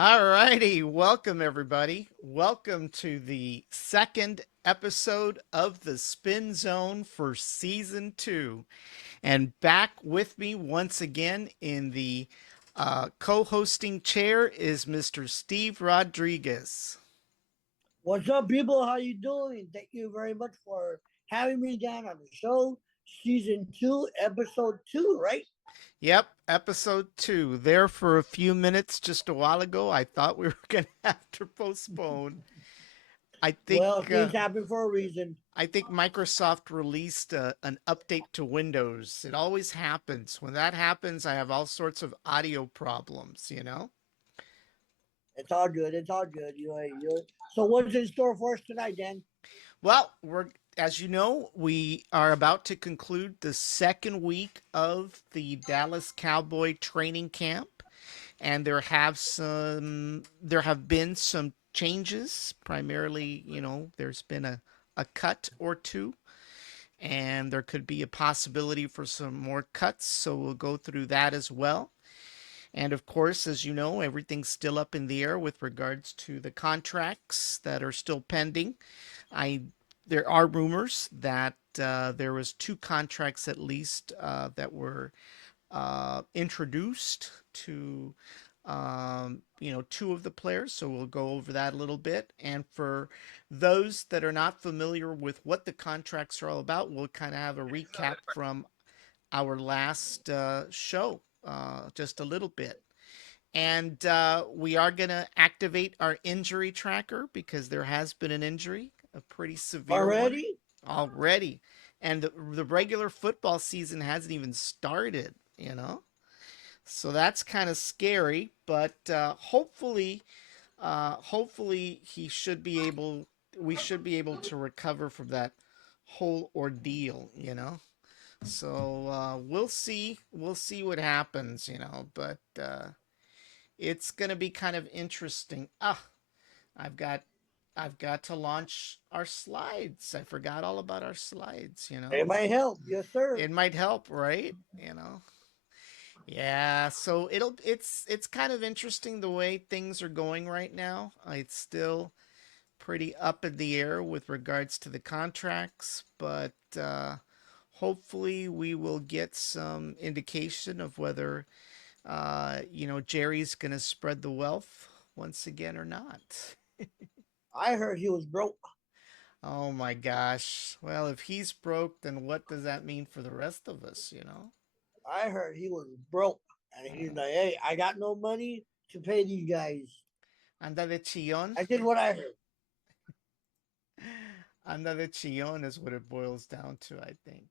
All righty. Welcome, everybody. Welcome to the second episode of the Spin Zone for season two. And back with me once again in the co hosting chair is Mr. Steve Rodriguez. What's up, people? How you doing? Thank you very much for having me down on the show. Season 2, episode 2, right? Yep, episode two. There for a few minutes just a while ago. I thought we were going to have to postpone. I think. Well, Uh, things happen for a reason. I think Microsoft released an update to Windows. It always happens. When that happens, I have all sorts of audio problems. It's all good. It's all good. So, what's in store for us tonight, Dan? Well, as you know, we are about to conclude the second week of the Dallas Cowboy training camp, and there have been some changes. Primarily, there's been a cut or two, and there could be a possibility for some more cuts. So we'll go through that as well. And of course, as you know, everything's still up in the air with regards to the contracts that are still pending. I There are rumors that there was two contracts at least that were introduced to two of the players. So we'll go over that a little bit. And for those that are not familiar with what the contracts are all about, we'll kind of have a recap from our last show, just a little bit. And we are going to activate our injury tracker because there has been an injury, a pretty severe one Already? already. And the regular football season hasn't even started. So that's kind of scary, but hopefully he should be able. We should be able to recover from that whole ordeal. So we'll see. We'll see what happens. But it's gonna be kind of interesting. I've got I've got to launch our slides. I forgot all about our slides. It might help. Yes, sir. It might help, right? Yeah, so it's kind of interesting the way things are going right now. It's still pretty up in the air with regards to the contracts, but hopefully we will get some indication of whether Jerry's going to spread the wealth once again or not. I heard he was broke. Oh my gosh. Well, if he's broke, then what does that mean for the rest of us? I heard he was broke. And he's Mm. like, hey, I got no money to pay these guys. Anda de chillón. I did what I heard. Anda de chillón is what it boils down to, I think.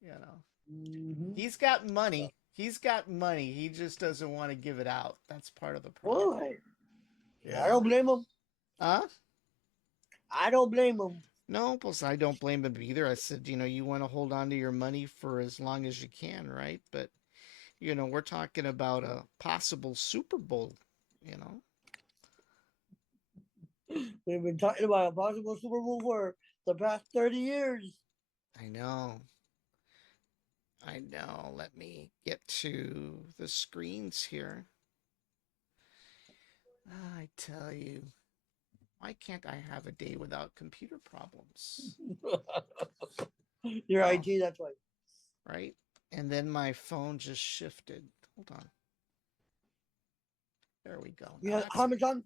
You know. Mm-hmm. He's got money. He's got money. He just doesn't want to give it out. That's part of the Well, problem. hey, I Yeah. don't blame him. Huh? I don't blame him. No, plus I don't blame him either. I said, you want to hold on to your money for as long as you can, right? But, we're talking about a possible Super Bowl, you know? We've been talking about a possible Super Bowl for the past 30 years. I know. I know. Let me get to the screens here. I tell you, why can't I have a day without computer problems? Your Oh, IT, that's why. right? And then my phone just shifted. Hold on. There we go. You Now have that's comments on?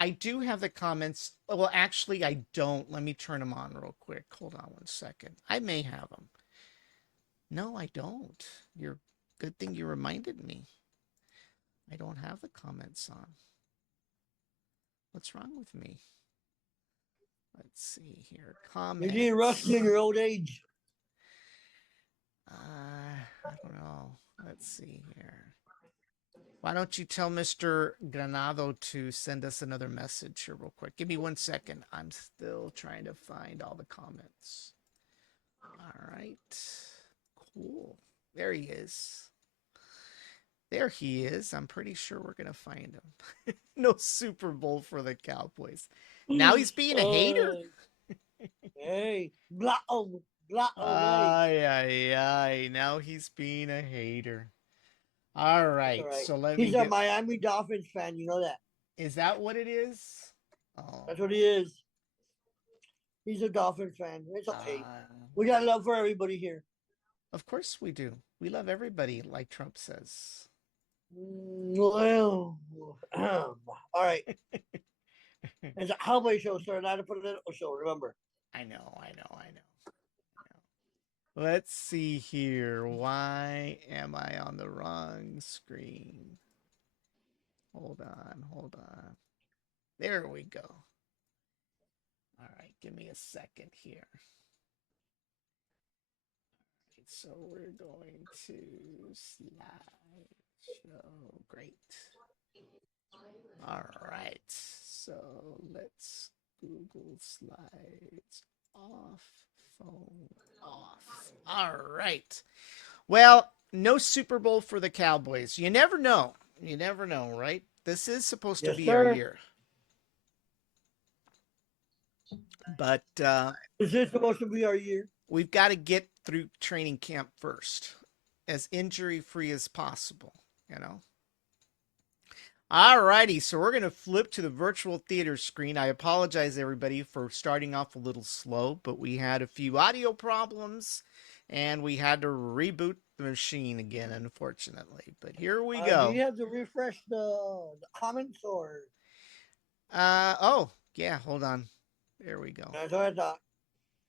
I do have the comments. Well, actually, I don't. Let me turn them on real quick. Hold on one second. I may have them. No, I don't. You're good thing you reminded me. I don't have the comments on. What's wrong with me? Let's see here. You're getting rusty in Comments. your old age. I don't know. Let's see here. Why don't you tell Mr. Granado to send us another message here real quick? Give me one second. I'm still trying to find all the comments. All right. Cool. There he is. There he is. I'm pretty sure we're going to find him. No Super Bowl for the Cowboys. Now he's being a hater? Oh, hey, blah, oh, blah, oh, hey. Ay, ay, ay. Now he's being a hater. All That's all right. right. So let me He's a get. Miami Dolphins fan. You know that. Is that what it is? Oh. That's what he is. He's a Dolphins fan. It's okay. Uh, We got love for everybody here. of course we do. We love everybody, like Trump says. Well, all right. It's a Cowboy show, sir, not a political show. Remember. I know, I know, I know. Let's see here. Why am I on the wrong screen? Hold on, hold on. There we go. All right, give me a second here. So we're going to slide show. Great. All right. So let's Google Slides off, phone off. All right. Well, no Super Bowl for the Cowboys. You never know. You never know, right? This is supposed to Yes, be our sir. year. But This is supposed to be our year. we've got to get through training camp first, as injury free as possible, you know? All righty, so we're going to flip to the virtual theater screen. I apologize, everybody, for starting off a little slow, but we had a few audio problems and we had to reboot the machine again, unfortunately. But here we Do go. you have to refresh the comments or? Oh, yeah, hold on. There we go. That's what I thought.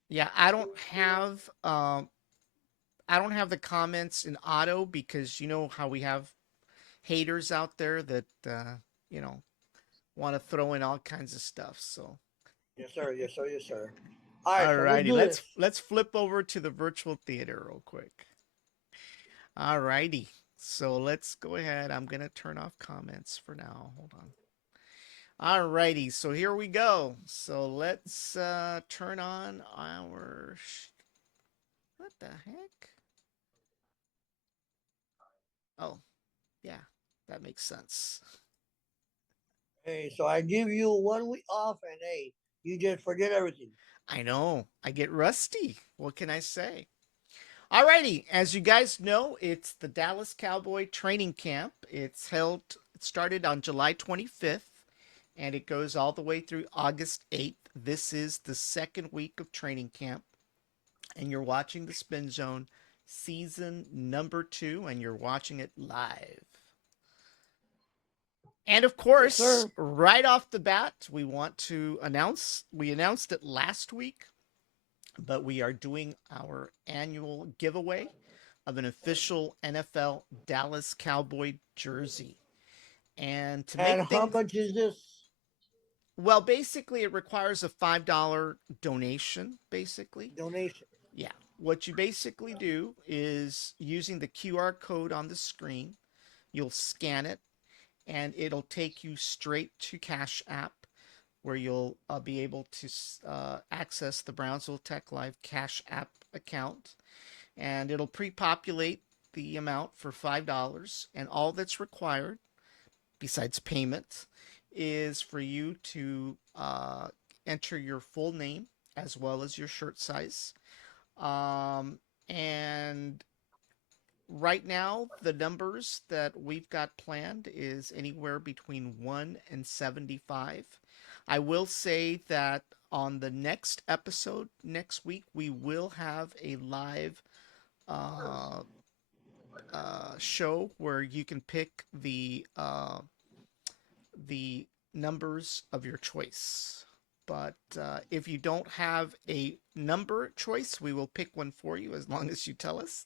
Yeah, I don't have the comments in auto because you know how we have haters out there that you know, want to throw in all kinds of stuff. So Yes, sir. Yes, sir. Yes, sir. All right, all so let's righty, do this. let's flip over to the virtual theater real quick. All righty. So let's go ahead. I'm gonna turn off comments for now. Hold on. All righty. So here we go. So let's turn on our. What the heck? Oh, yeah, that makes sense. Hey, so I give you 1 week off, and hey, you just forget everything. I know. I get rusty. What can I say? Alrighty, as you guys know, it's the Dallas Cowboy training camp. It started on July 25th and it goes all the way through August 8th. This is the second week of training camp, and you're watching the Spin Zone season number 2, and you're watching it live. And of Yes, course, sir. right off the bat, we announced it last week, but we are doing our annual giveaway of an official NFL Dallas Cowboy jersey. And to And make how things, much is this well, basically, it requires a $5 donation, basically. donation? Yeah. What you basically do is using the QR code on the screen, you'll scan it and it'll take you straight to Cash App where you'll be able to access the Brownsville Tech Live Cash App account, and it'll pre-populate the amount for $5. And all that's required, besides payment, is for you to enter your full name as well as your shirt size. And right now, the numbers that we've got planned is anywhere between 1 and 75. I will say that on the next episode next week, we will have a live uh, show where you can pick the numbers of your choice. But if you don't have a number choice, we will pick one for you as long as you tell us.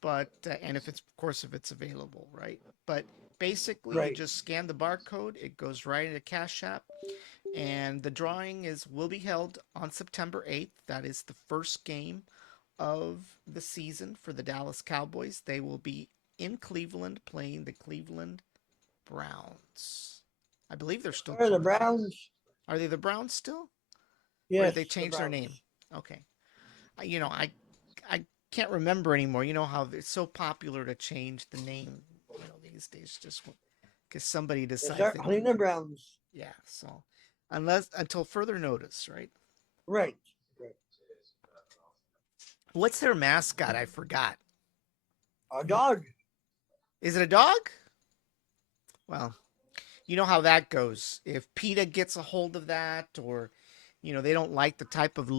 But and if it's, of course, if it's available, right? But basically, you Right. just scan the barcode; it goes right into Cash App, and the drawing is will be held on September 8th. That is the first game of the season for the Dallas Cowboys. They will be in Cleveland playing the Cleveland Browns. I believe they're still Sir, the called the. Browns. Are they the Browns still, or did Yes, they the change their name? Browns. Okay, you know, I can't remember anymore. You know how it's so popular to change the name, you know, these days, just because somebody Yes, decides sir. they want. Cleveland Browns. Yeah, so unless until further notice, right? Right. Right. What's their mascot? I forgot. A dog. Is it a dog? Well, you know how that goes. If PETA gets a hold of that, or they don't like the type of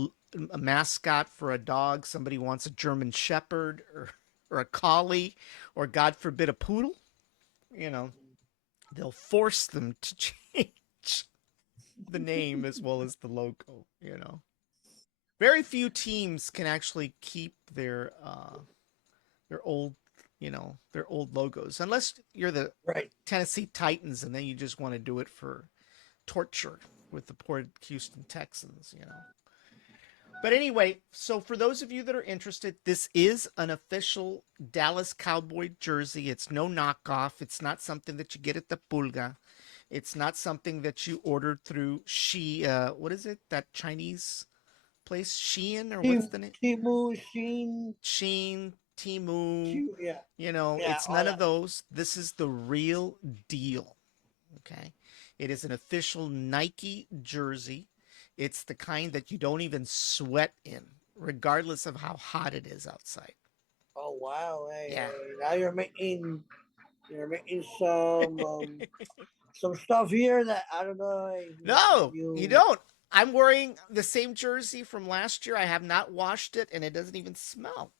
a mascot for a dog, somebody wants a German Shepherd or a collie, or God forbid a poodle, you know, they'll force them to change the name as well as the logo. Very few teams can actually keep their old their old logos, unless you're the Right. Tennessee Titans and then you just want to do it for torture with the poor Houston Texans. But anyway, so for those of you that are interested, this is an official Dallas Cowboy jersey. It's no knockoff. It's not something that you get at the Pulga. It's not something that you ordered through what is it? That Chinese place, Shein, or what's the name? Timu, Sheen, Sheen, Timu. Yeah, yeah, It's all none of that. those. This is the real deal. Okay. It is an official Nike jersey. It's the kind that you don't even sweat in, regardless of how hot it is outside. Oh wow, hey, Yeah. hey, now you're making some stuff here that I don't know. Hey, No, you you don't. I'm wearing the same jersey from last year. I have not washed it, and it doesn't even smell.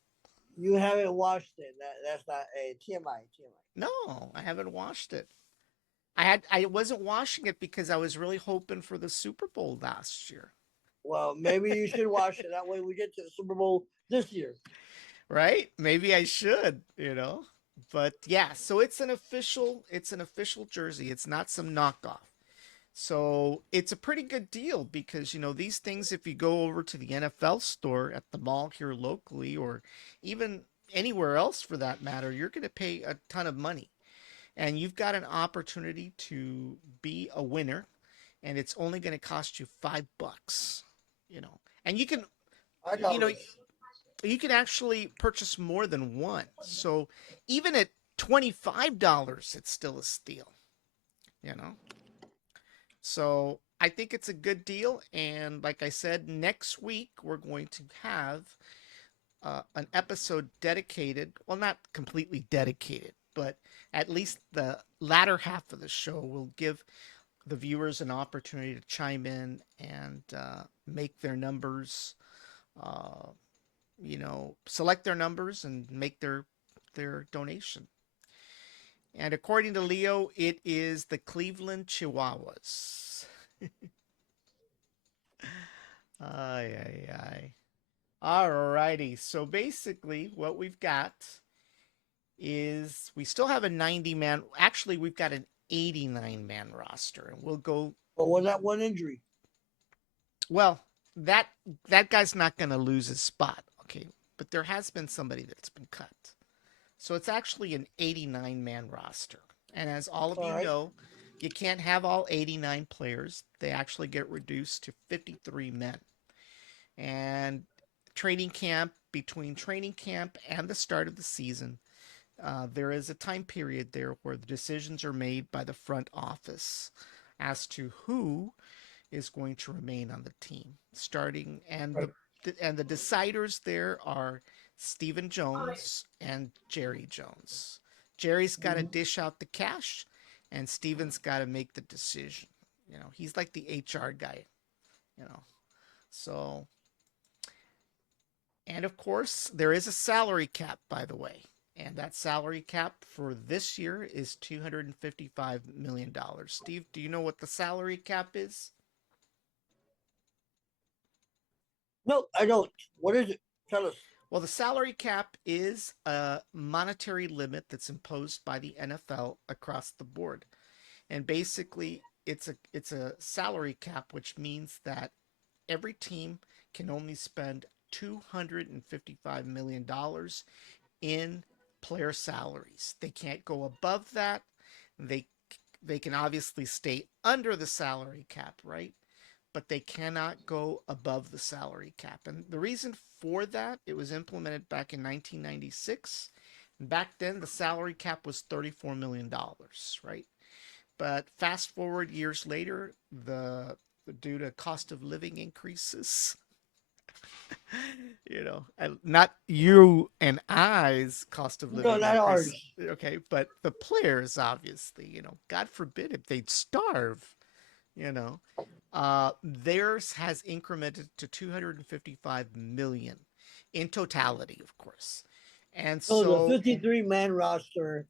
you haven't watched it. That's not a TMI. TMI. No, I haven't washed it. I wasn't washing it because I was really hoping for the Super Bowl last year. Well, maybe you should watch it. That way we get to the Super Bowl this year. Right? Maybe I should. But yeah, so it's an official jersey. It's not some knockoff. So it's a pretty good deal because these things, if you go over to the NFL store at the mall here locally, or even anywhere else for that matter, you're going to pay a ton of money. And you've got an opportunity to be a winner, and it's only going to cost you $5. And I you got know, it. you can actually purchase more than one. So even at $25, it's still a steal, you know? So I think it's a good deal. And like I said, next week we're going to have an episode dedicated, well, not completely dedicated, but at least the latter half of the show will give the viewers an opportunity to chime in and make their numbers, uh, select their numbers and make their donation. And according to Leo, it is the Cleveland Chihuahuas. Ay, ay, ay. Alrighty. So basically, what we've got is we still have a 90-man. Actually, we've got an 89-man roster, and we'll go. But was that one injury? Well, that that guy's not going to lose his spot, okay? But there has been somebody that's been cut. So it's actually an 89-man roster. And as all of All you right. know, you can't have all 89 players. They actually get reduced to 53 men. And between training camp and the start of the season, there is a time period there where the decisions are made by the front office as to who is going to remain on the team. Starting Right. and the deciders there are Stephen Jones and Jerry Jones. Jerry's got to Mhm. dish out the cash, and Stephen's got to make the decision. He's like the HR guy. You know, so and of course there is a salary cap, by the way. And that salary cap for this year is $255 million. Steve, do you know what the salary cap is? No, I don't. What is it? Tell us. Well, the salary cap is a monetary limit that's imposed by the NFL across the board. And basically, it's a salary cap, which means that every team can only spend $255 million in player salaries. They can't go above that. They they can obviously stay under the salary cap, right? But they cannot go above the salary cap. And the reason for that, it was implemented back in 1996. And back then, the salary cap was $34 million, right? But fast forward years later, due to cost of living increases, And not you and I's cost of No, living not increase. ours. Okay, but the players, obviously, God forbid if they'd starve, you know, theirs has incremented to 255 million in totality, of course. And So the so 53-man roster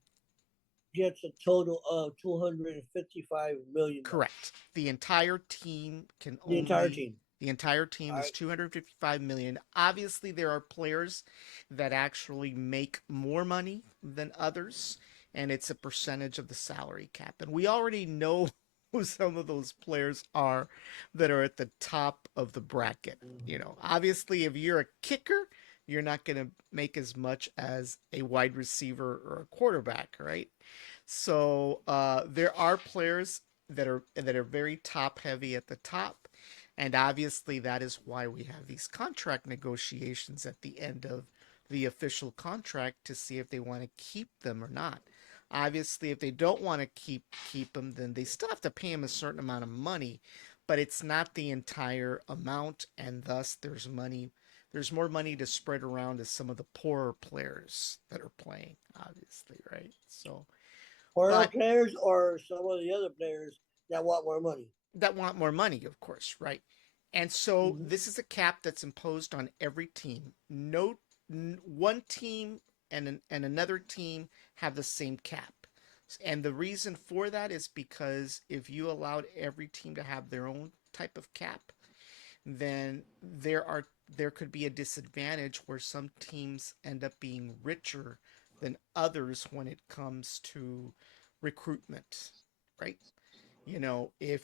gets a total of $255 million. correct. The entire team. The entire team All is right. 255 million. Obviously there are players that actually make more money than others, and it's a percentage of the salary cap. And we already know who some of those players are that are at the top of the bracket. Obviously if you're a kicker, you're not going to make as much as a wide receiver or a quarterback, right? So there are players that are very top heavy at the top, and obviously that is why we have these contract negotiations at the end of the official contract to see if they want to keep them or not. Obviously, if they don't want to keep them, then they still have to pay them a certain amount of money, but it's not the entire amount, and thus there's money. There's more money to spread around to some of the poorer players that are playing, obviously, right? So, Foreign but players or some of the other players that want more money. that want more money, of course, right? And so Mm-hmm. this is a cap that's imposed on every team. No, one team and another team have the same cap. And the reason for that is because if you allowed every team to have their own type of cap, then there could be a disadvantage where some teams end up being richer than others when it comes to recruitment, right? If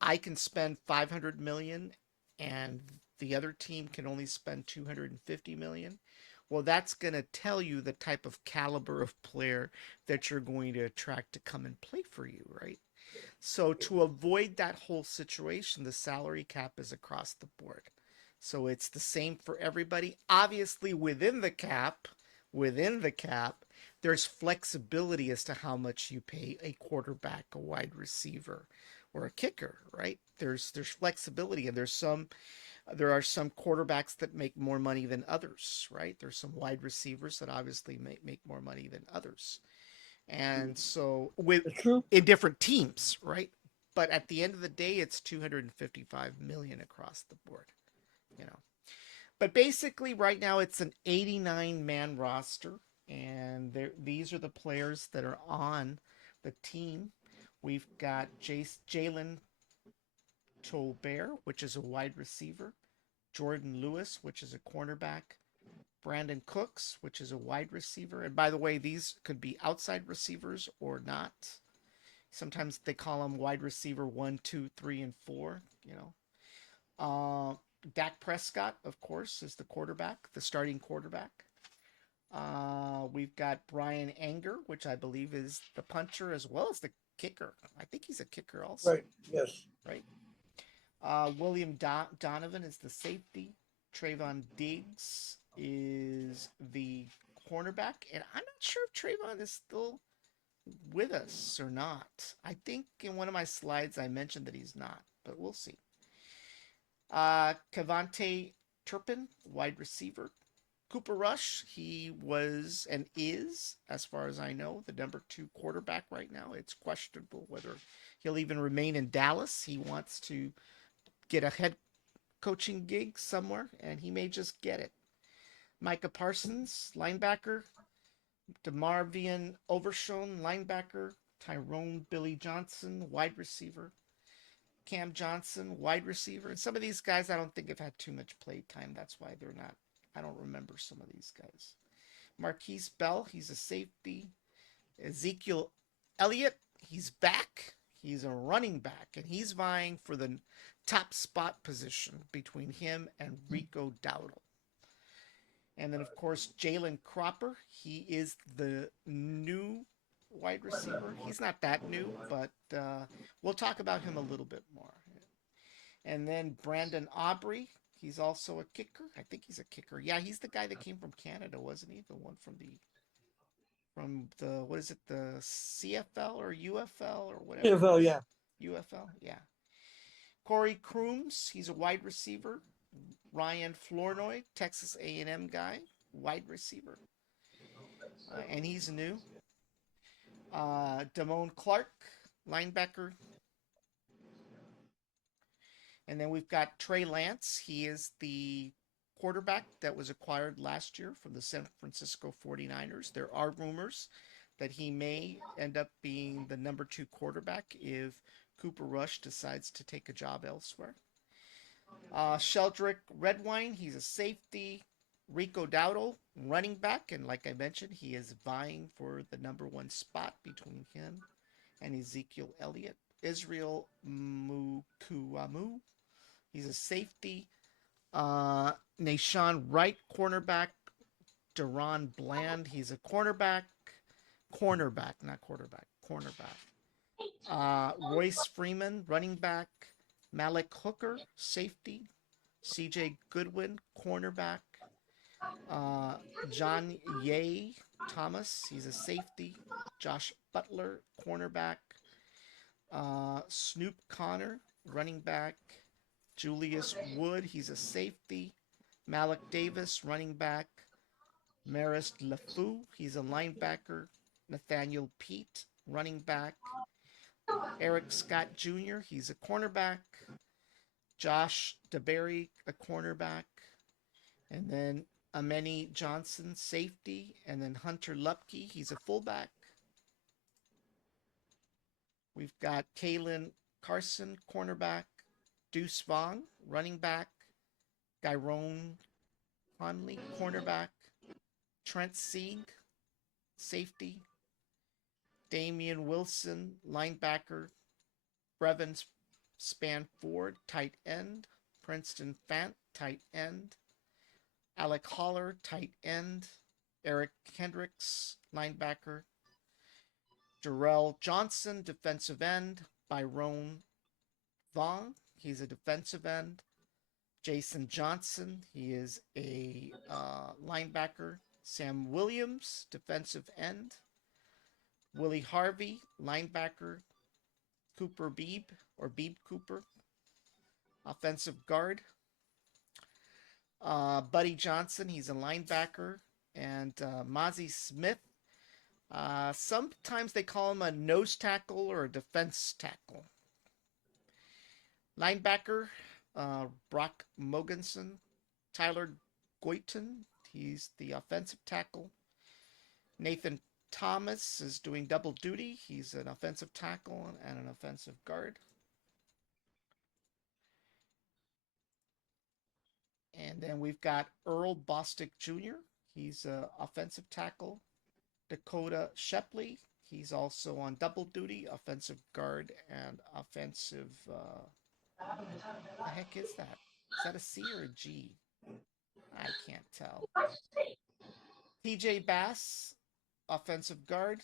I can spend 500 million and the other team can only spend 250 million, well, that's going to tell you the type of caliber of player that you're going to attract to come and play for you, right? So to avoid that whole situation, the salary cap is across the board. So it's the same for everybody. Obviously, within the cap, there's flexibility as to how much you pay a quarterback, a wide receiver, or a kicker, right? There's flexibility, and there are some quarterbacks that make more money than others, right? There's some wide receivers that obviously make more money than others. And so with It's true. in different teams, right? But at the end of the day, it's 255 million across the board, you know. But basically, right now it's an 89-man roster, and these are the players that are on the team. We've got Jalen Tolbert, which is a wide receiver, Jordan Lewis, which is a cornerback, Brandon Cooks, which is a wide receiver. And by the way, these could be outside receivers or not. Sometimes they call them wide receiver one, two, three, and four. Uh, Dak Prescott, of course, is the quarterback, the starting quarterback. We've got Brian Anger, which I believe is the puncher as well as the kicker. I think he's a kicker also, Right. Yes. right? William Donovan is the safety. Trayvon Diggs is the cornerback. And I'm not sure if Trayvon is still with us or not. I think in one of my slides I mentioned that he's not, but we'll see. Cavante Turpin, wide receiver. Cooper Rush, he was and is, as far as I know, the number two quarterback right now. It's questionable whether he'll even remain in Dallas. He wants to get a head coaching gig somewhere, and he may just get it. Micah Parsons, linebacker. DeMarvian Overshown, linebacker. Tyrone Billy Johnson, wide receiver. Cam Johnson, wide receiver. And some of these guys I don't think have had too much play time. That's why they're not. I don't remember some of these guys. Marquise Bell, he's a safety. Ezekiel Elliott, he's back. He's a running back, and he's vying for the top spot position between him and Rico Dowdle. And then, of course, Jalen Cropper, he is the new wide receiver. He's not that new, but we'll talk about him a little bit more. And then Brandon Aubrey, he's also a kicker. I think he's a kicker. Yeah, he's the guy that came from Canada, wasn't he? The one from the what is it, the CFL or UFL or whatever it NFL. is. Yeah. UFL, yeah. Corey Crooms, he's a wide receiver. Ryan Flournoy, Texas A&M guy, wide receiver, and he's new. Damone Clark, linebacker, and then we've got Trey Lance. He is the quarterback that was acquired last year from the San Francisco 49ers. There are rumors that he may end up being the number two quarterback if Cooper Rush decides to take a job elsewhere. Sheldrick Redwine, he's a safety. Rico Dowdle, running back, and like I mentioned, he is vying for the number one spot between him and Ezekiel Elliott. Israel Mukuamu, he's a safety. Nashawn Wright, cornerback. Deron Bland, he's a cornerback. Cornerback, not quarterback. Cornerback. Royce Freeman, running back. Malik Hooker, safety. CJ Goodwin, cornerback. Uh, John Ye Thomas, he's a safety. Josh Butler, cornerback. Snoop Connor, running back. Julius Wood, he's a safety. Malik Davis, running back. Marist LeFou, he's a linebacker. Nathaniel Pete, running back. Eric Scott Jr., he's a cornerback. Josh DeBerry, a cornerback. And then Ameni Johnson, safety. And then Hunter Lupke, he's a fullback. We've got Kalen Carson, cornerback. Deuce Vaughn, running back. Gyrone Conley, cornerback. Trent Sieg, safety. Damian Wilson, linebacker. Brevin Spanford, tight end. Princeton Fant, tight end. Alec Holler, tight end. Eric Kendricks, linebacker. Jarrell Johnson, defensive end. Byron Vaughn, he's a defensive end. Jason Johnson, he is a linebacker. Sam Williams, defensive end. Willie Harvey, linebacker. Cooper Beebe, or Beebe Cooper, offensive guard. Buddy Johnson, he's a linebacker. And Mozzie Smith, sometimes they call him a nose tackle or a defense tackle. Linebacker, Brock Mogensen. Tyler Goyton, he's the offensive tackle. Nathan Thomas is doing double duty. He's an offensive tackle and an offensive guard. And then we've got Earl Bostick Jr. He's an offensive tackle. Dakota Shepley. He's also on double duty, offensive guard and offensive. The heck is that? Is that a C or a G? I can't tell. TJ Bass, offensive guard.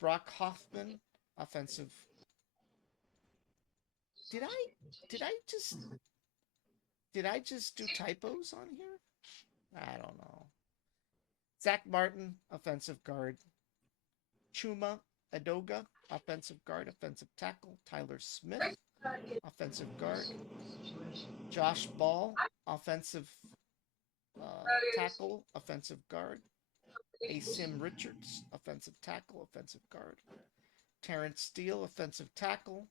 Brock Hoffman, offensive. Did I did I just do typos on here? I don't know. Zach Martin, offensive guard. Chuma Adoga, offensive guard, offensive tackle. Tyler Smith, offensive guard. Josh Ball, offensive tackle, offensive guard. Asim Richards, offensive tackle, offensive guard. Terrence Steele, offensive tackle.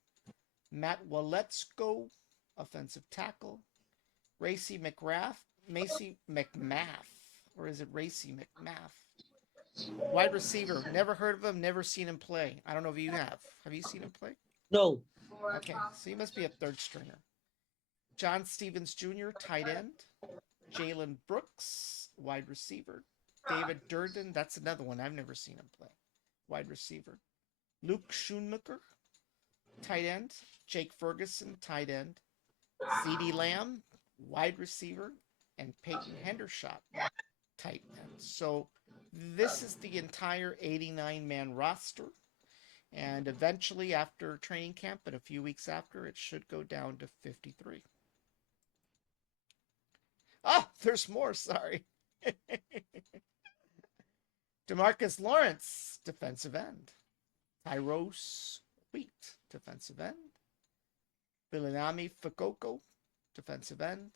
Matt Waletsko, offensive tackle. Macy McMath, or is it Racy McMath? Wide receiver, never heard of him, never seen him play. I don't know if you have. Have you seen him play? No. Okay, so he must be a third stringer. John Stevens Jr., tight end. Jalen Brooks, wide receiver. David Durden, that's another one. I've never seen him play. Wide receiver. Luke Schoonmaker, tight end. Jake Ferguson, tight end. CeeDee Lamb, wide receiver. And Peyton Hendershot, tight end. So this is the entire 89-man roster. And eventually, after training camp and a few weeks after, it should go down to 53. Oh, there's more. Sorry. Demarcus Lawrence, defensive end. Tyrose Wheat, defensive end. Bilinami Fakoko, defensive end.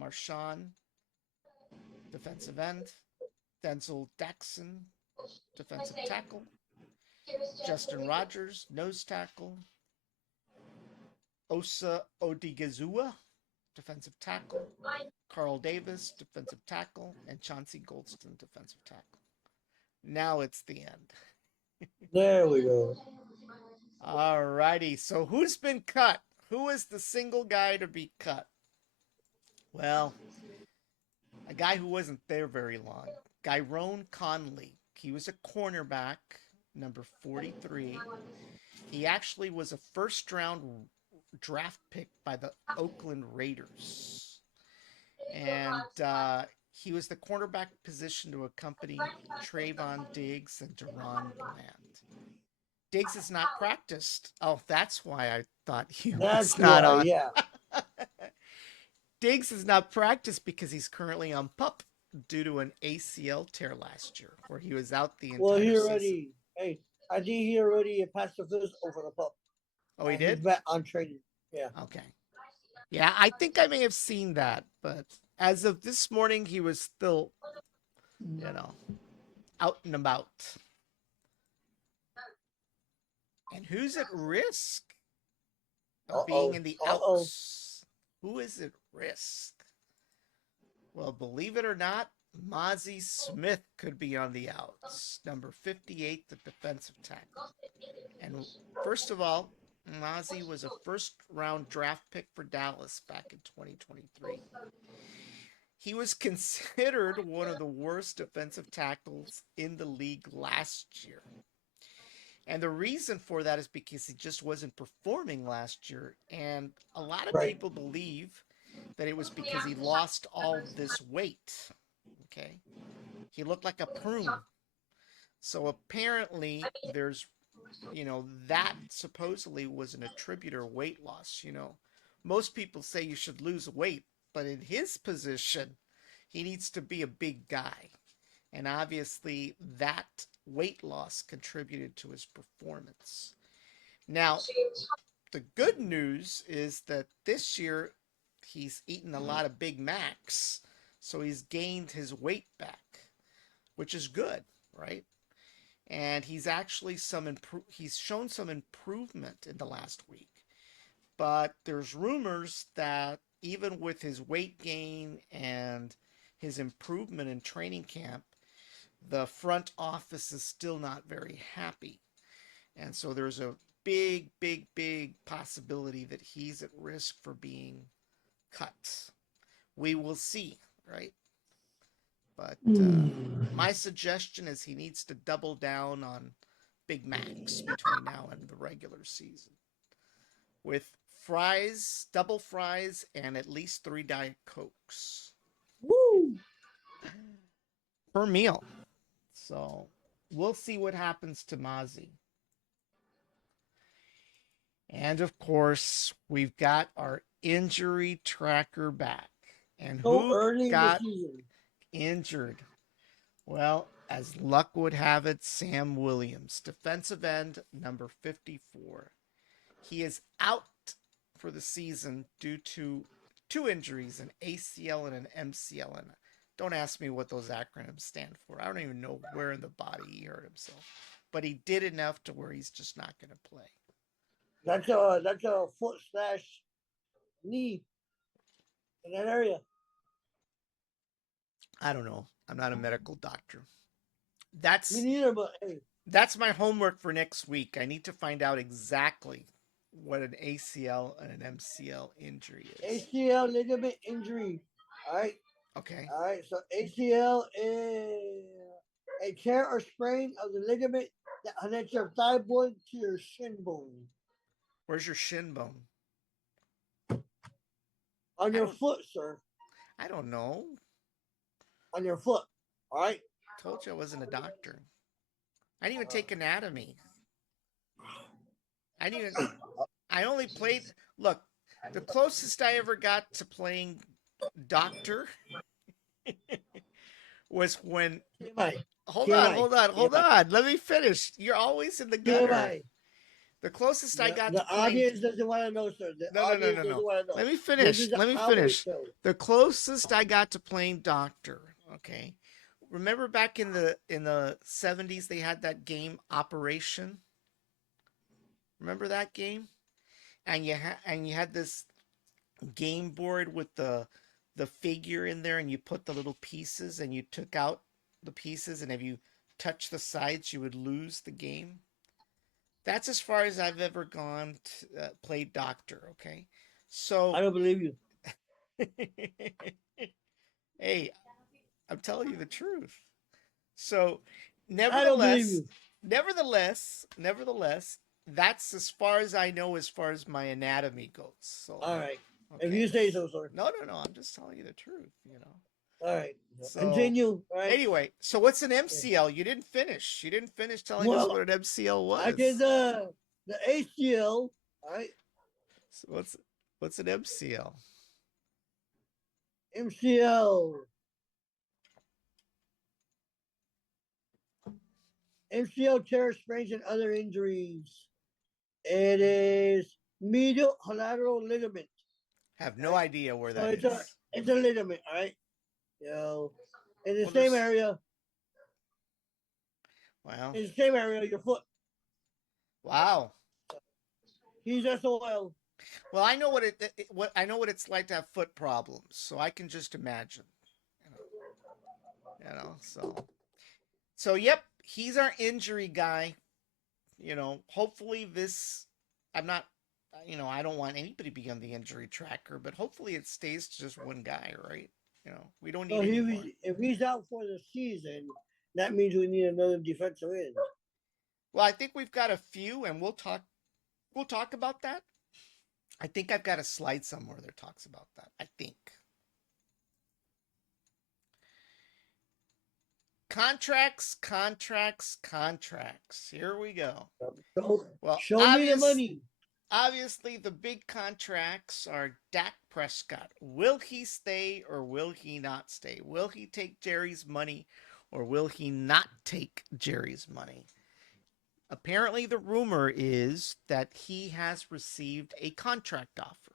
Marshawn, defensive end. Denzel Jackson, defensive tackle. Justin Rogers, nose tackle. Osa Odigizua, defensive tackle. Carl Davis, defensive tackle. And Chauncey Goldston, defensive tackle. Now it's the end. There we go. All righty. So who's been cut? Who is the single guy to be cut? Well, a guy who wasn't there very long. Gyrone Conley. He was a cornerback, number 43. He actually was a first round draft pick by the Oakland Raiders. And he was the cornerback position to accompany Trayvon Diggs and Deron Bland. Diggs has not practiced. Oh, that's why I thought he was That's not why, on. yeah. Diggs has not practiced because he's currently on PUP due to an ACL tear last year, where he was out the Well, entire he season. already, hey, I think he already passed the first over the pup. Oh, he He's did? back on training. Yeah. Okay. Yeah, I think I may have seen that, but as of this morning, he was still, you know, out and about. And who's at risk Uh of being oh. in the Uh oh. outs? Who is at risk? Well, believe it or not, Mozzie Smith could be on the outs. Number 58, the defensive tackle. And first of all, Mozzie was a first round draft pick for Dallas back in 2023. He was considered one of the worst defensive tackles in the league last year. And the reason for that is because he just wasn't performing last year. And a lot of Right. people believe that it was because he lost all this weight. Okay. He looked like a prune. So apparently there's, that supposedly was an attributor weight loss. Most people say you should lose weight, but in his position, he needs to be a big guy. And obviously that weight loss contributed to his performance. Now, the good news is that this year he's eaten a lot of Big Macs, so he's gained his weight back, which is good, right? And he's shown some improvement in the last week. But there's rumors that even with his weight gain and his improvement in training camp, the front office is still not very happy. And so there's a big, big, big possibility that he's at risk for being cut. We will see, right? But my suggestion is he needs to double down on Big Macs between now and the regular season with fries, double fries, and at least 3 Diet Cokes Woo! per meal. So we'll see what happens to Mozzie. And of course, we've got our injury tracker back. And So who early in the got season. injured? Well, as luck would have it, Sam Williams, defensive end, number 54. He is out for the season due to two injuries, an ACL and an MCL. And don't ask me what those acronyms stand for. I don't even know where in the body he hurt himself. But he did enough to where he's just not going to play. That's a foot slash knee in that area. I don't know. I'm not a medical doctor. Me That's neither, but hey, that's my homework for next week. I need to find out exactly what an ACL and an MCL injury is. ACL ligament injury. All right. Okay. All right. So ACL is a tear or sprain of the ligament that connects your thigh bone to your shin bone Where's your shin bone? on I your don't foot, sir. I don't know. On your foot. All right. Told you I wasn't a doctor. I didn't even take anatomy. I didn't even I only played look, the closest I ever got to playing doctor was when TMI. hold on, TMI. hold on, hold TMI. on. Let me finish. You're always in the gutter. TMI. The closest I got to The playing. audience doesn't want to know, sir. The No, no, no, audience no, doesn't no. want to know. Let me This finish. is a Let me Cowboy finish. show. The closest I got to playing doctor. Okay. Remember back in the 70s they had that game Operation? Remember that game? And you had this game board with the figure in there, and you put the little pieces and you took out the pieces, and if you touch the sides you would lose the game. That's as far as I've ever gone to play doctor. Okay. I So don't believe you. hey, I'm telling you the truth. So, I don't believe nevertheless, you. nevertheless, that's as far as I know as far as my anatomy goes. So, All right. If okay. you say so, sir. No, no, no. I'm just telling you the truth. All right. So, Continue. All right. anyway, so what's an MCL? You didn't finish. You didn't finish telling us Well, what an MCL I did was. the ACL. All right. So what's an MCL? MCL. MCL tear sprains and other injuries. It is medial collateral ligament. Have All no right. idea where So that is. it's a ligament. All right. You know, in the Well, same there's area, well, in the same area, your foot. wow. He's SOL. Well, I know what I know what it's like to have foot problems, so I can just imagine. You so yep, he's our injury guy. Hopefully this. I'm not. I don't want anybody to be on the injury tracker, but hopefully it stays to just one guy, right? We don't So need any more. if he's out for the season, that means we need another defensive end. Well, I think we've got a few, and we'll talk. We'll talk about that. I think I've got a slide somewhere that talks about that. I think. Contracts, contracts, contracts. Here we go. So Well, show me the money. obviously the big contracts are Dak Prescott. Will he stay or will he not stay? Will he take Jerry's money or will he not take Jerry's money? Apparently the rumor is that he has received a contract offer.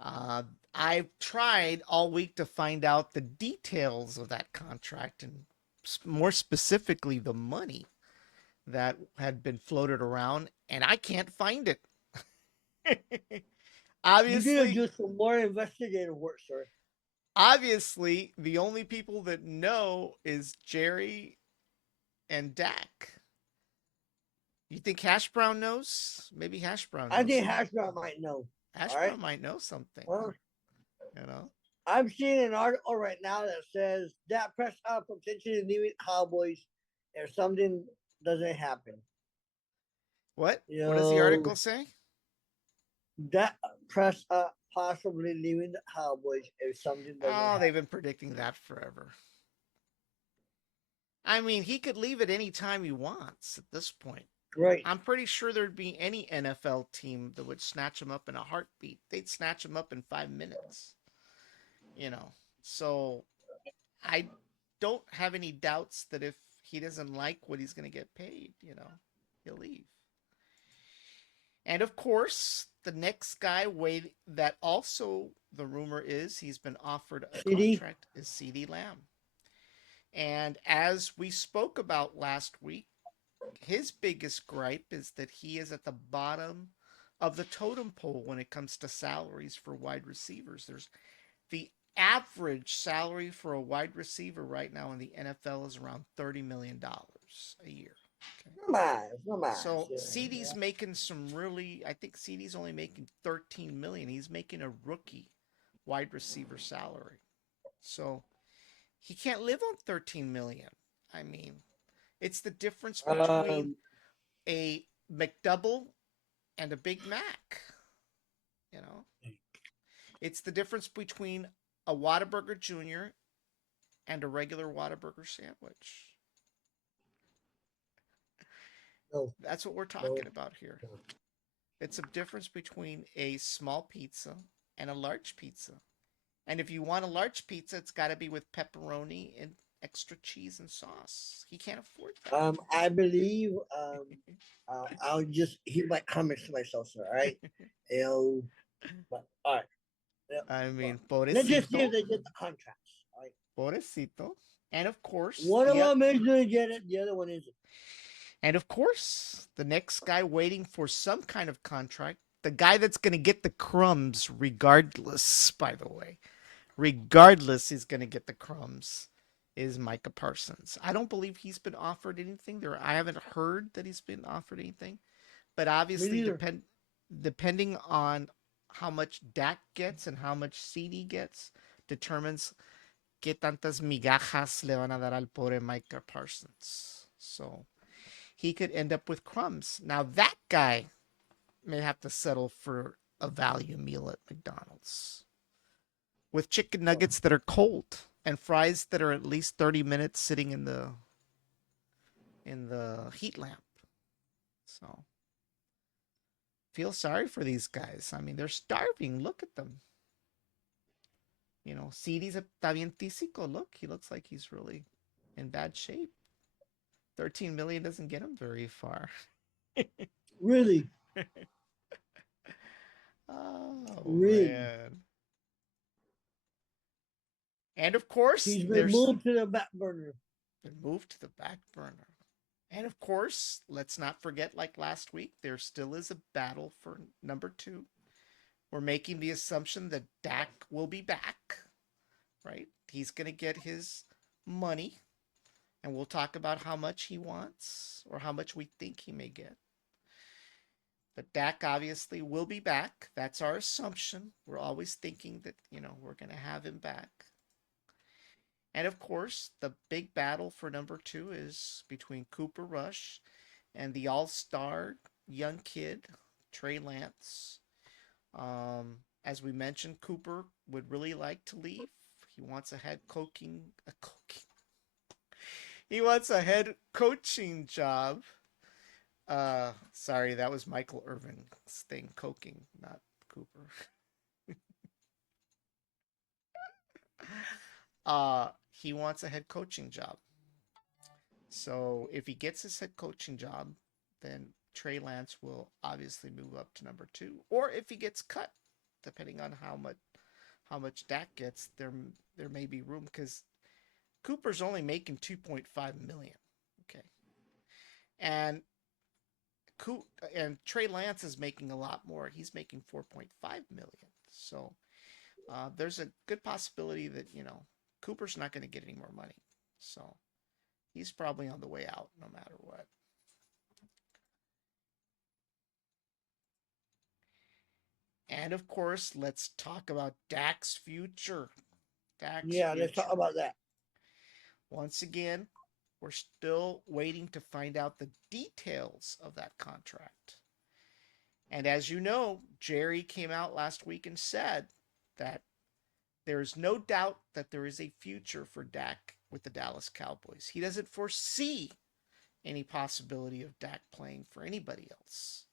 Uh, I've tried all week to find out the details of that contract and more specifically the money that had been floated around, and I can't find it. You need to obviously, do some more investigative work, sir. obviously, the only people that know is Jerry and Dak. You think Hash Brown knows? Maybe Hash Brown I knows think something. Hashbrown might know. Hash All right. Brown might know something. Well, You know I'm seeing an article right now that says that Prescott potentially leaving Cowboys if something doesn't happen. what? You What does the know, article say? that Prescott possibly leaving the Cowboys if something doesn't Oh, they've happen. been predicting that forever. I mean, he could leave at any time he wants at this point. Right. I'm pretty sure there'd be any NFL team that would snatch him up in a heartbeat. They'd snatch him up in 5 minutes. You know, so I don't have any doubts that if he doesn't like what he's going to get paid, he'll leave. And of course, the next guy that also the rumor is he's been offered a CD. contract is CD Lamb. And as we spoke about last week, his biggest gripe is that he is at the bottom of the totem pole when it comes to salaries for wide receivers. There's the average salary for a wide receiver right now in the NFL is around $30 million a year. Okay. No más, no más. So CD's making some really, I think CD's only making 13 million. He's making a rookie wide receiver salary. So he can't live on 13 million. I mean, it's the difference between Um, a McDouble and a Big Mac. You know, it's the difference between a Whataburger Jr. and a regular Whataburger sandwich. no, That's what we're no, talking about here. no. It's a difference between a small pizza and a large pizza. And if you want a large pizza, it's got to be with pepperoni extra cheese and sauce. He can't afford that. I believe I'll just keep my comments to myself, sir. All right. It'll, but all right. Yeah, I but mean, let's just see if pobrecito, they get the contracts. All right. pobrecito. And of course, One of the them is going to get it. The other one isn't. the next guy waiting for some kind of contract, the guy that's going to get the crumbs regardless, by the way, regardless he's going to get the crumbs, is Micah Parsons. I don't believe he's been offered anything. I haven't heard that he's been offered anything. But Me obviously, neither. depending on how much Dak gets and how much CD gets, determines qué tantas migajas le van a dar al pobre Micah Parsons. So he could end up with crumbs. Now that guy may have to settle for a value meal at McDonald's with chicken Oh, nuggets that are cold and fries that are at least 30 minutes sitting in the heat lamp. So feel sorry for these guys. I mean, they're starving. Look at them. You know, CD's está bien tísico. Look, he looks like he's really in bad shape. 13 million doesn't get him very far. really? Oh Really? man. And of course, He's been there's moved to the back burner. been moved to the back burner. And of course, let's not forget, like last week, there still is a battle for number two. We're making the assumption that Dak will be back, right? He's going to get his money, and we'll talk about how much he wants or how much we think he may get. But Dak obviously will be back. That's our assumption. We're always thinking that, we're going to have him back. And of course, the big battle for number two is between Cooper Rush and the all star young kid, Trey Lance. As we mentioned, Cooper would really like to leave. He wants he wants a head coaching job. Sorry, that was Michael Irvin's thing, coking, not Cooper. He wants a head coaching job. So if he gets his head coaching job, then Trey Lance will obviously move up to number two. Or if he gets cut, depending on how much Dak gets, there may be room because Cooper's only making 2.5 million. Okay, and and Trey Lance is making a lot more. He's making 4.5 million. So there's a good possibility that Cooper's not going to get any more money. So he's probably on the way out no matter what. And of course, let's talk about Dak's future. Dak's Yeah, let's talk future. about that. Once again, we're still waiting to find out the details of that contract. And as you know, Jerry came out last week and said that there is no doubt that there is a future for Dak with the Dallas Cowboys. He doesn't foresee any possibility of Dak playing for anybody else.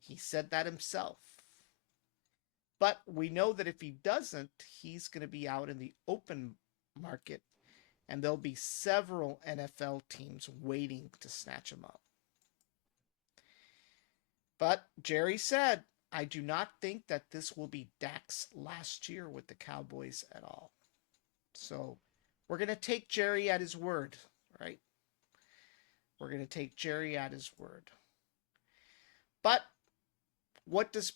He said that himself. But we know that if he doesn't, he's going to be out in the open market, and there'll be several NFL teams waiting to snatch him up. But Jerry said, I do not think that this will be Dak's last year with the Cowboys at all. So we're going to take Jerry at his word, right? We're going to take Jerry at his word. But what does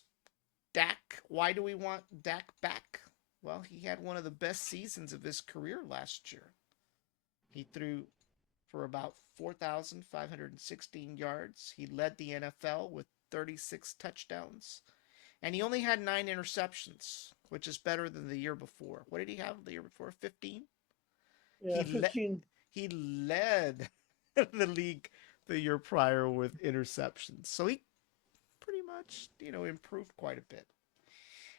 why do we want Dak back? Well, he had one of the best seasons of his career last year. He threw for about 4,516 yards. He led the NFL with 36 touchdowns. And he only had 9 interceptions, which is better than the year before. What did he have the year before? 15? Yeah, He le- 15. he led the league the year prior with interceptions. So he pretty much, improved quite a bit.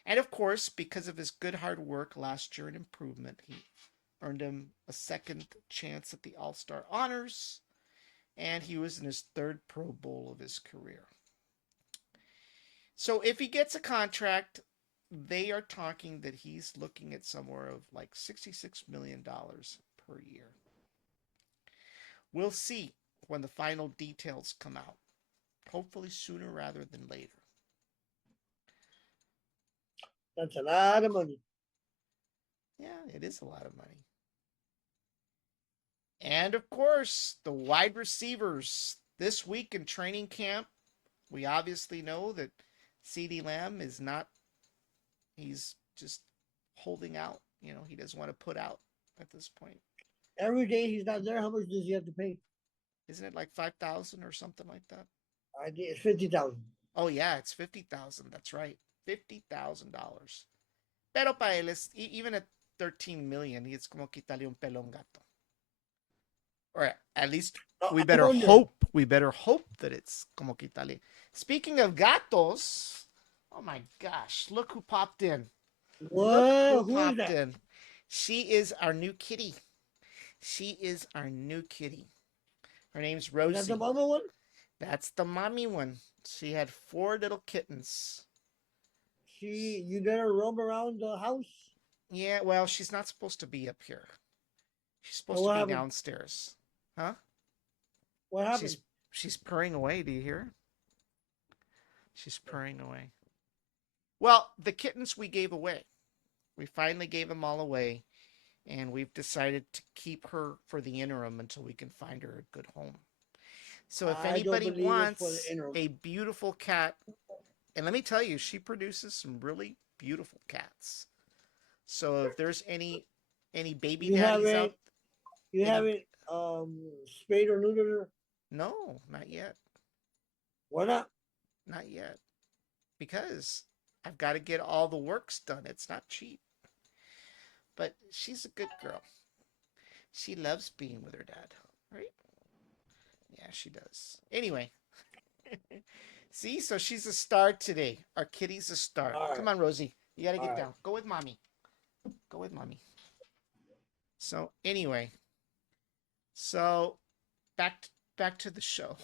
And of course, because of his good hard work last year and improvement, he earned him a second chance at the All-Star honors, and he was in his third Pro Bowl of his career. So if he gets a contract, they are talking that he's looking at somewhere of like $66 million per year. We'll see when the final details come out. Hopefully sooner rather than later. That's a lot of money. Yeah, it is a lot of money. And of course, the wide receivers this week in training camp. We obviously know that CeeDee Lamb is not, he's just holding out. He doesn't want to put out at this point. Every day he's not there, how much does he have to pay? Isn't it like 5,000 or something like that? I think it's 50,000. Oh, yeah, it's 50,000. That's right. $50,000. Pero para él, even at 13 million, it's como quitarle un pelón gato. Or at least we I better wonder. hope. We better hope that it's como quitarle. Speaking of gatos, oh my gosh, look who popped in. Look who What? Who is popped that? in. She is our new kitty. She is our new kitty. Her name's Is that the Rosie. mama one? That's the mommy one. She had four little kittens. You let her roam around the house? Yeah, well, she's not supposed to be up here. She's So supposed to what be happened? downstairs. Huh? What She's happened? she's purring away. Do you hear her? She's purring away. Well, the kittens we gave away. We finally gave them all away, and we've decided to keep her for the interim until we can find her a good home. So if I don't anybody believe it's for the wants interim. a beautiful cat, and let me tell you, she produces some really beautiful cats. So if there's any baby You daddies haven't out, you any haven't spayed or neutered her? no, not yet, Why not? not yet, because I've got to get all the works done. It's not cheap, but she's a good girl. She loves being with her dad, right? Yeah, she does. Anyway, see, so she's a star today. Our kitty's a star. All Come right, on, Rosie, you got to all get right. down. Go with mommy. Go with mommy. So anyway, so back to the show.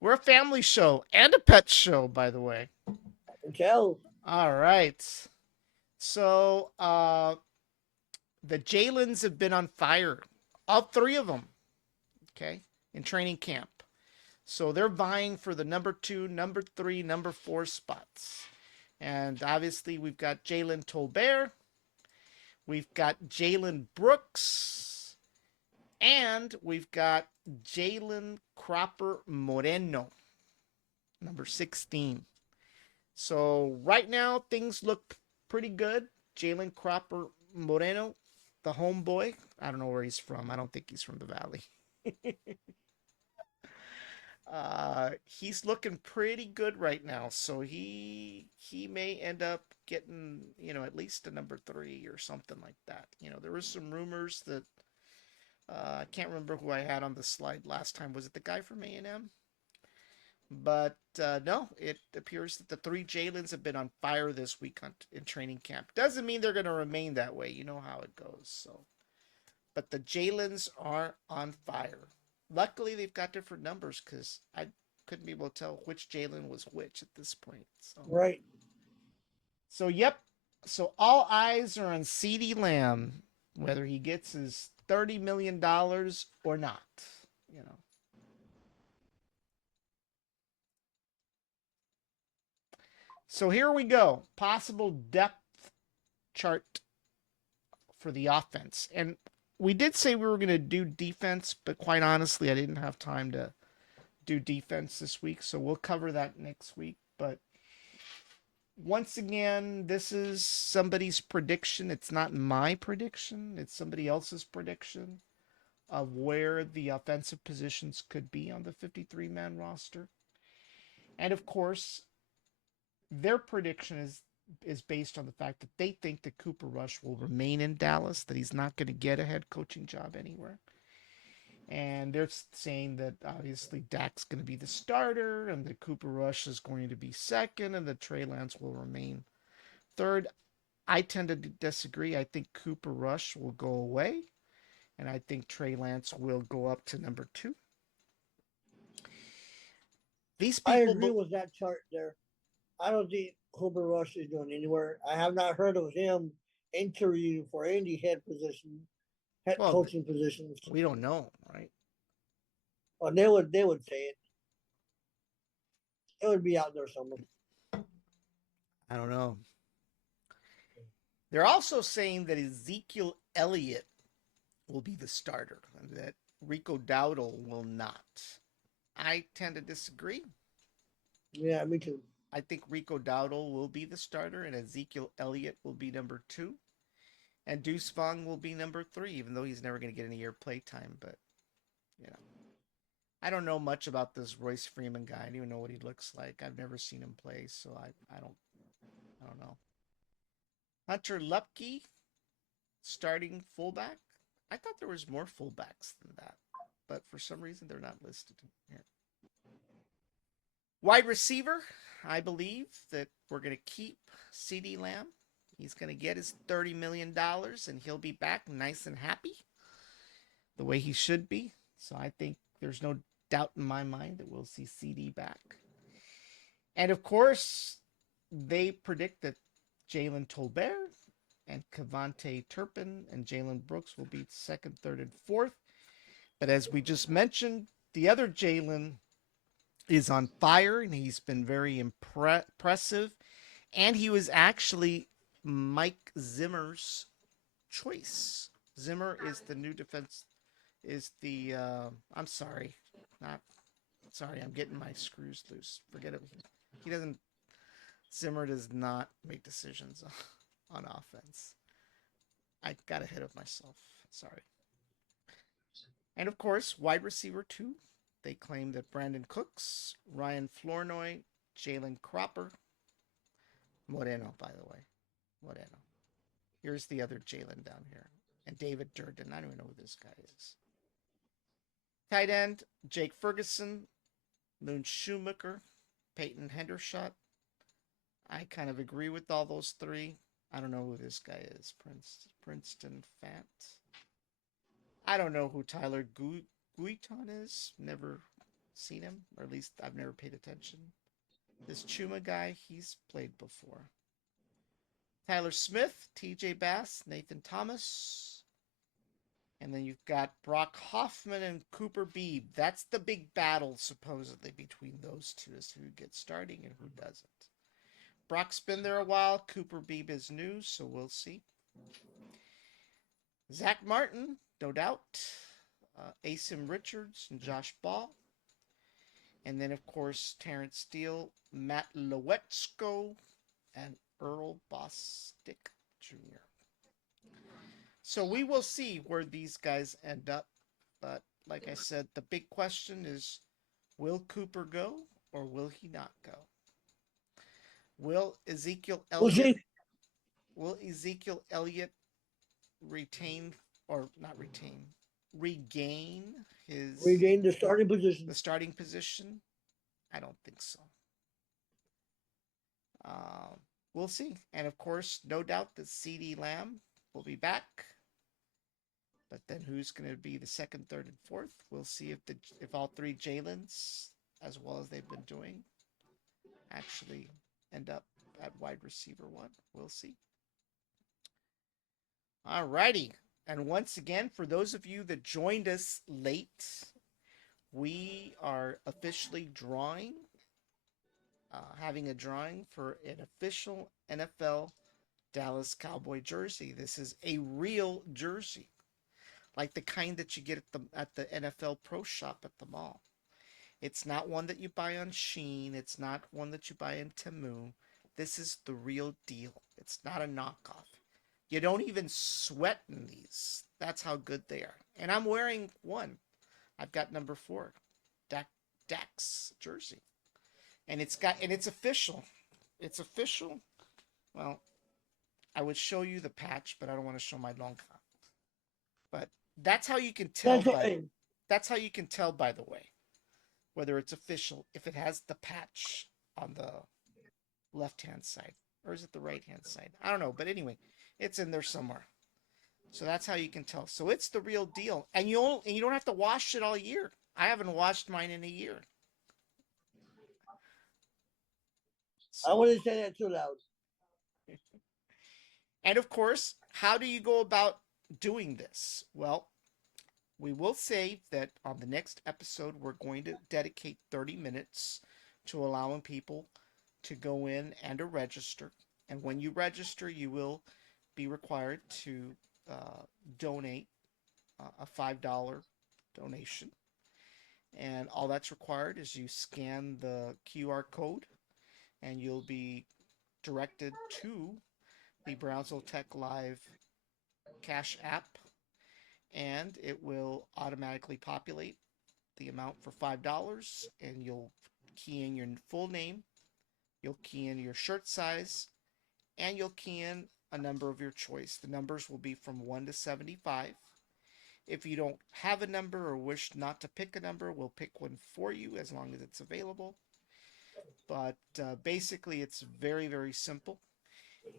We're a family show and a pet show, by the way. I can tell. All right. So the Jalen's have been on fire. All three of them. Okay, in training camp. So they're vying for the number 2, number 3, number 4 spots. And obviously we've got Jalen Tolbert, we've got Jalen Brooks, and we've got Jalen Cropper Moreno, number 16. So right now things look pretty good. Jalen Cropper Moreno, the homeboy. I don't know where he's from. I don't think he's from the Valley. He's looking pretty good right now, so he may end up getting at least a number 3 or something like that. There was some rumors that I can't remember who I had on the slide last time. Was it the guy from A&M? But no, it appears that the three Jalen's have been on fire this week in training camp. Doesn't mean they're going to remain that way. You know how it goes. So, but the Jalen's are on fire. Luckily, they've got different numbers because I couldn't be able to tell which Jalen was which at this point. Right. So yep. So all eyes are on CeeDee Lamb, whether he gets his $30 million or not. You know. So here we go. Possible depth chart for the offense. And we did say we were going to do defense, but quite honestly, I didn't have time to do defense this week. So we'll cover that next week. But once again, this is somebody's prediction. It's not my prediction, it's somebody else's prediction of where the offensive positions could be on the 53-man roster. And of course, their prediction is based on the fact that they think that Cooper Rush will remain in Dallas, that he's not going to get a head coaching job anywhere. And they're saying that obviously Dak's going to be the starter and that Cooper Rush is going to be second and that Trey Lance will remain third. I tend to disagree. I think Cooper Rush will go away and I think Trey Lance will go up to number 2. These I people, agree with that chart there. I don't think Cooper Rush is going anywhere. I have not heard of him interviewing for any head position. head Well, coaching positions. we don't know, right? Or they would say it. It would be out there somewhere. I don't know. They're also saying that Ezekiel Elliott will be the starter and that Rico Dowdle will not. I tend to disagree. Yeah, me too. I think Rico Dowdle will be the starter and Ezekiel Elliott will be number two. And Deuce Vaughn will be number three, even though he's never going to get any air play time. But, you know, I don't know much about this Royce Freeman guy. I don't even know what he looks like. I've never seen him play, so I don't know. Hunter Lupke, starting fullback. I thought there was more fullbacks than that, but for some reason they're not listed here. Wide receiver, I believe that we're going to keep CeeDee Lamb. He's going to get his $30 million and he'll be back nice and happy the way he should be. So I think there's no doubt in my mind that we'll see CD back. And of course, they predict that Jalen Tolbert and Cavante Turpin and Jalen Brooks will be second, third, and fourth. But as we just mentioned, the other Jalen is on fire and he's been very impressive. And he was actually Mike Zimmer's choice. Zimmer is the new defense, is the, I'm sorry, not, sorry, I'm getting my screws loose. Forget it. He doesn't, Zimmer does not make decisions on offense. I got ahead of myself. Sorry. And of course, wide receiver two. They claim that Brandon Cooks, Ryan Flournoy, Jalen Cropper, Moreno, by the way. Moreno. Here's the other Jalen down here. And David Durden. I don't even know who this guy is. Tight end, Jake Ferguson, Moon Schumacher, Peyton Hendershot. I kind of agree with all those three. I don't know who this guy is. Princeton Fant. I don't know who Tyler Guiton is. Never seen him, or at least I've never paid attention. This Chuma guy, he's played before. Tyler Smith, TJ Bass, Nathan Thomas. And then you've got Brock Hoffman and Cooper Beebe. That's the big battle, supposedly, between those two as to who gets starting and who doesn't. Brock's been there a while. Cooper Beebe is new, so we'll see. Zach Martin, no doubt. Asim Richards and Josh Ball. And then, of course, Terrence Steele, Matt Lowetsko, and Earl Bostick Jr. So we will see where these guys end up. But like I said, the big question is, will Cooper go or will he not go? Will Ezekiel We'll Elliott see. will Ezekiel Elliott retain or not retain, regain his Regain the starting the position. starting position? I don't think so. We'll see. And of course, no doubt that CD Lamb will be back. But then who's going to be the second, third, and fourth? We'll see if all three Jalen's, as well as they've been doing, actually end up at wide receiver one. We'll see. All righty. And once again, for those of you that joined us late, we are officially having a drawing for an official NFL Dallas Cowboy jersey. This is a real jersey, like the kind that you get at the NFL Pro Shop at the mall. It's not one that you buy on Sheen. It's not one that you buy in Temu. This is the real deal. It's not a knockoff. You don't even sweat in these. That's how good they are. And I'm wearing one. I've got number 4, Dak's jersey, and it's official. It's official. Well, I would show you the patch, but I don't want to show my long con. But that's how you can tell That's by okay. that's how you can tell, by the way, whether it's official if it has the patch on the left hand side, or is it the right hand side? I don't know, but anyway, it's in there somewhere. So that's how you can tell. So it's the real deal, and you don't have to wash it all year. I haven't washed mine in a year. I So, wouldn't say that too loud. and of course, how do you go about doing this? Well, we will say that on the next episode, we're going to dedicate 30 minutes to allowing people to go in and to register. And when you register, you will be required to uh, donate a $5 donation. And all that's required is you scan the QR code and you'll be directed to the Brownsville Tech Live Cash app, and it will automatically populate the amount for $5. And you'll key in your full name, you'll key in your shirt size, and you'll key in a number of your choice. The numbers will be from 1 to 75. If you don't have a number or wish not to pick a number, we'll pick one for you as long as it's available. But basically, it's very, very simple.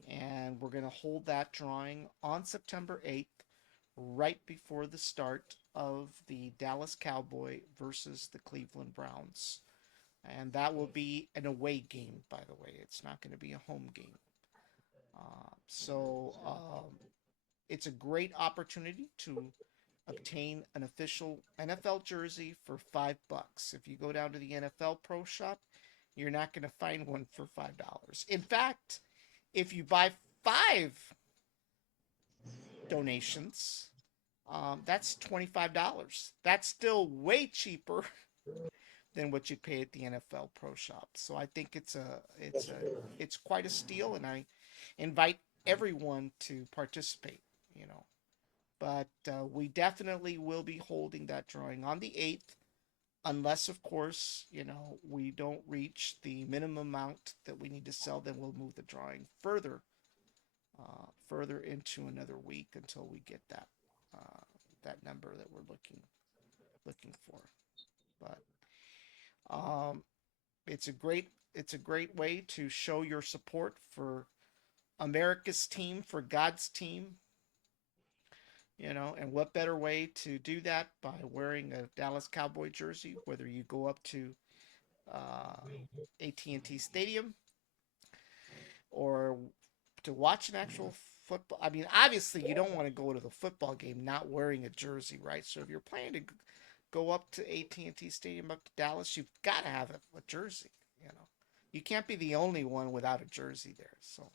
And we're going to hold that drawing on September 8th, right before the start of the Dallas Cowboy versus the Cleveland Browns. And that will be an away game, by the way. It's not going to be a home game. So it's a great opportunity to obtain an official NFL jersey for $5. If you go down to the NFL Pro Shop, you're not going to find one for $5. In fact, if you buy five donations, that's $25. That's still way cheaper than what you pay at the NFL Pro Shop. So I think Yes, sir. it's quite a steal, and I invite everyone to participate. You know, but we definitely will be holding that drawing on the 8th, unless of course we don't reach the minimum amount that we need to sell. Then we'll move the drawing further into another week until we get that number that we're looking for. But um, it's a great way to show your support for America's team, for God's team. And what better way to do that by wearing a Dallas Cowboy jersey, whether you go up to uh, AT&T Stadium or to watch an actual football. I mean, obviously, you don't want to go to the football game not wearing a jersey, right? So if you're planning to go up to AT&T Stadium up to Dallas, you've got to have a jersey. You know, you can't be the only one without a jersey there. So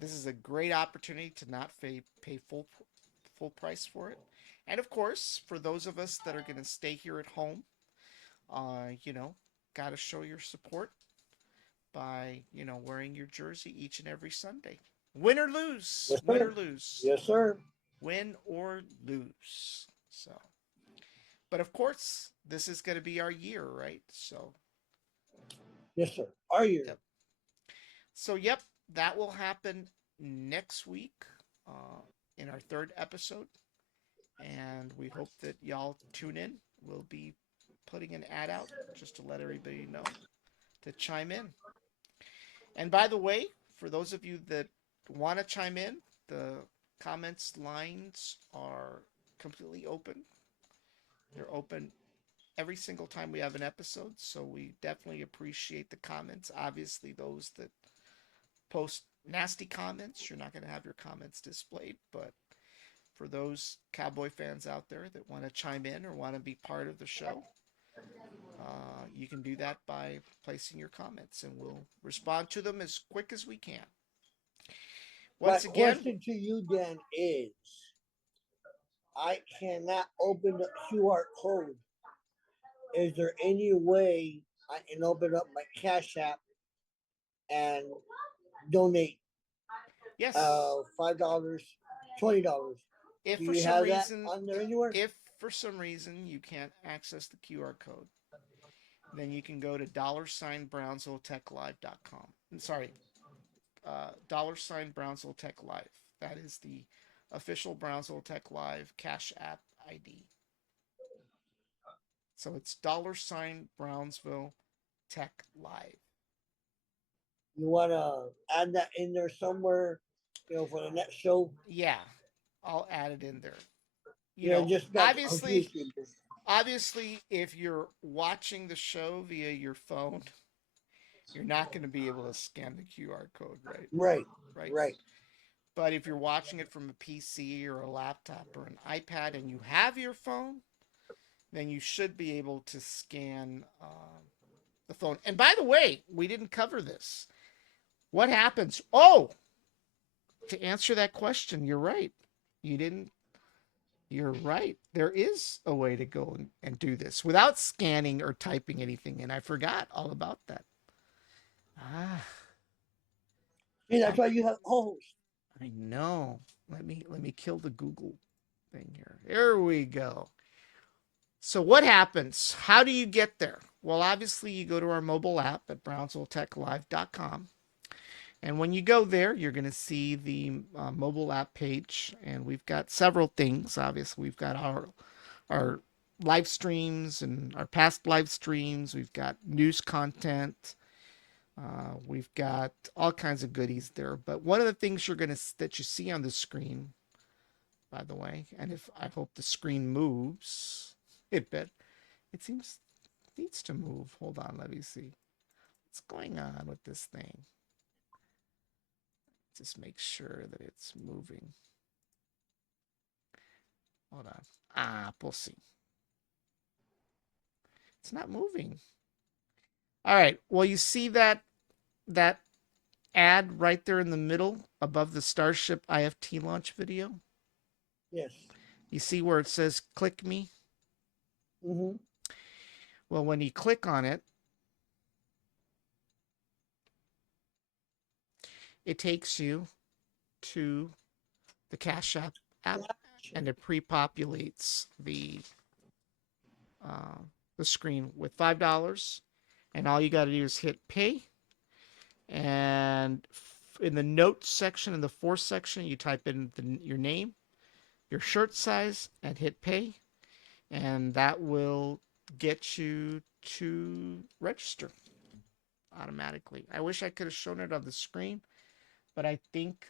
this is a great opportunity to not pay full price for it. And of course, for those of us that are going to stay here at home, you know, got to show your support by wearing your jersey each and every Sunday. Win or lose, Yes, win or sir. lose, Yes, sir. win or lose. So, but of course, this is going to be our year, right? So, Yes, sir. Are you? yep. So, that will happen next week uh, in our third episode, and we hope that y'all tune in. We'll be putting an ad out just to let everybody know to chime in. And by the way, for those of you that want to chime in, the comments lines are completely open. They're open every single time we have an episode, so we definitely appreciate the comments. Obviously, those that post nasty comments, you're not going to have your comments displayed, but for those Cowboy fans out there that want to chime in or want to be part of the show, you can do that by placing your comments, and we'll respond to them as quick as we can. My Once again, question to you, Dan, is I cannot open the QR code. Is there any way I can open up my Cash App and donate yes, $5, $20? if Do for you some have that reason, on there anywhere? if for some reason you can't access the QR code, then you can go to $BrownsvilleTechLive.com. I'm sorry, $Brownsville Tech Live. That is the official Brownsville Tech Live Cash App ID. So it's $Brownsville Tech Live. You want to add that in there somewhere, for the next show? Yeah, I'll add it in there. Just not to confuse Obviously, people. if you're watching the show via your phone, you're not going to be able to scan the QR code, right? Right, Right. right. But if you're watching it from a PC or a laptop or an iPad and you have your phone, then you should be able to scan the phone. And by the way, we didn't cover this. What happens? Oh, to answer that question, you're right. You didn't. You're right. There is a way to go and do this without scanning or typing anything in. I forgot all about that. Ah, See, that's oh, why you have hosts. I know. Let me kill the Google thing here. Here we go. So what happens? How do you get there? Well, obviously you go to our mobile app at brownsvilletechlive.com. And when you go there, you're going to see the mobile app page, and we've got several things. Obviously, we've got our live streams and our past live streams. We've got news content. We've got all kinds of goodies there. But one of the things that you see on the screen, by the way, and if I hope the screen moves, it seems needs to move. Hold on, let me see what's going on with this thing. Just make sure that it's moving. Hold on. We'll see. It's not moving. All right. Well, you see that ad right there in the middle above the Starship IFT launch video? Yes. You see where it says click me? Mm-hmm. Well, when you click on it, it takes you to the Cash app and it pre-populates uh, the screen with $5, and all you got to do is hit pay. And in the notes section, in the for section, you type in your name, your shirt size, and hit pay, and that will get you to register automatically. I wish I could have shown it on the screen, but I think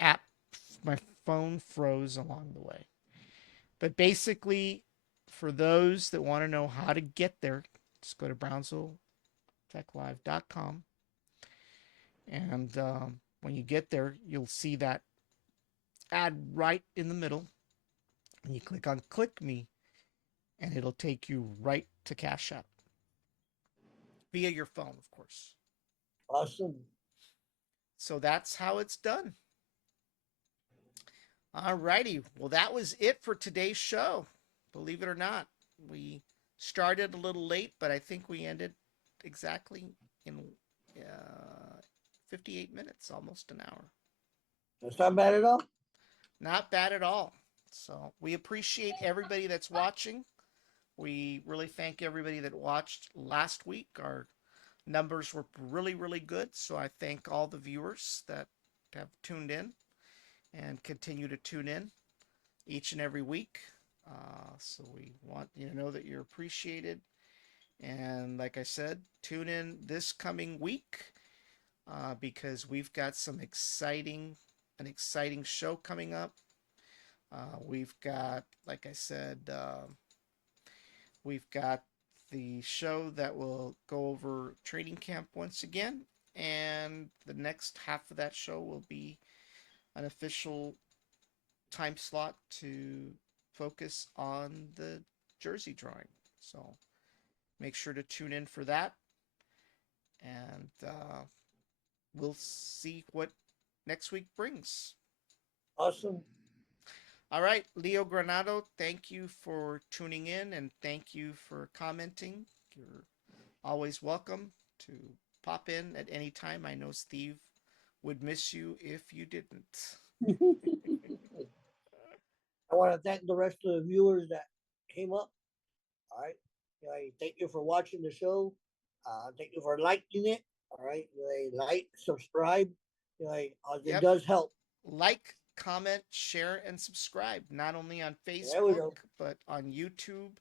app, my phone froze along the way. But basically, for those that want to know how to get there, just go to brownsvilletechlive.com. And when you get there, you'll see that ad right in the middle. And you click on Click Me, and it'll take you right to Cash App via your phone, of course. Awesome. So that's how it's done. All righty. Well, that was it for today's show. Believe it or not, we started a little late, but I think we ended exactly in 58 minutes, almost an hour. That's not bad at all. Not bad at all. So we appreciate everybody that's watching. We really thank everybody that watched last week. Our numbers were really, really good. So I thank all the viewers that have tuned in and continue to tune in each and every week. So we want you to know that you're appreciated. And like I said, tune in this coming week because we've got an exciting show coming up. We've got, like I said, we've got the show that will go over training camp once again, and the next half of that show will be an official time slot to focus on the jersey drawing. So make sure to tune in for that, and we'll see what next week brings. Awesome. All right, Leo Granado, thank you for tuning in and thank you for commenting. You're always welcome to pop in at any time. I know Steve would miss you if you didn't. I want to thank the rest of the viewers that came up. All right. Thank you for watching the show. Thank you for liking it. All right. Like, subscribe. It Yep. does help. Like, comment, share, and subscribe, not only on There we Facebook, go. but on YouTube,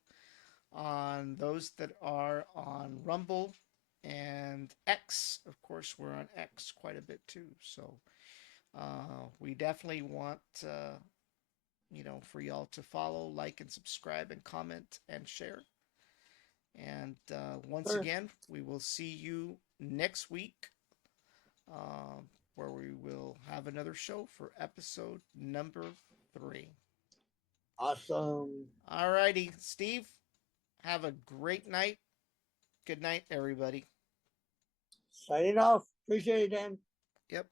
on those that are on Rumble and X. Of course, we're on X quite a bit too. So we definitely want for y'all to follow, like, and subscribe, and comment and share. And once Sure. again, we will see you next week, uh, where we will have have another show for episode number 3. Awesome. Alrighty, Steve, have a great night. Good night, everybody. Signing off. Appreciate it, Dan. Yep.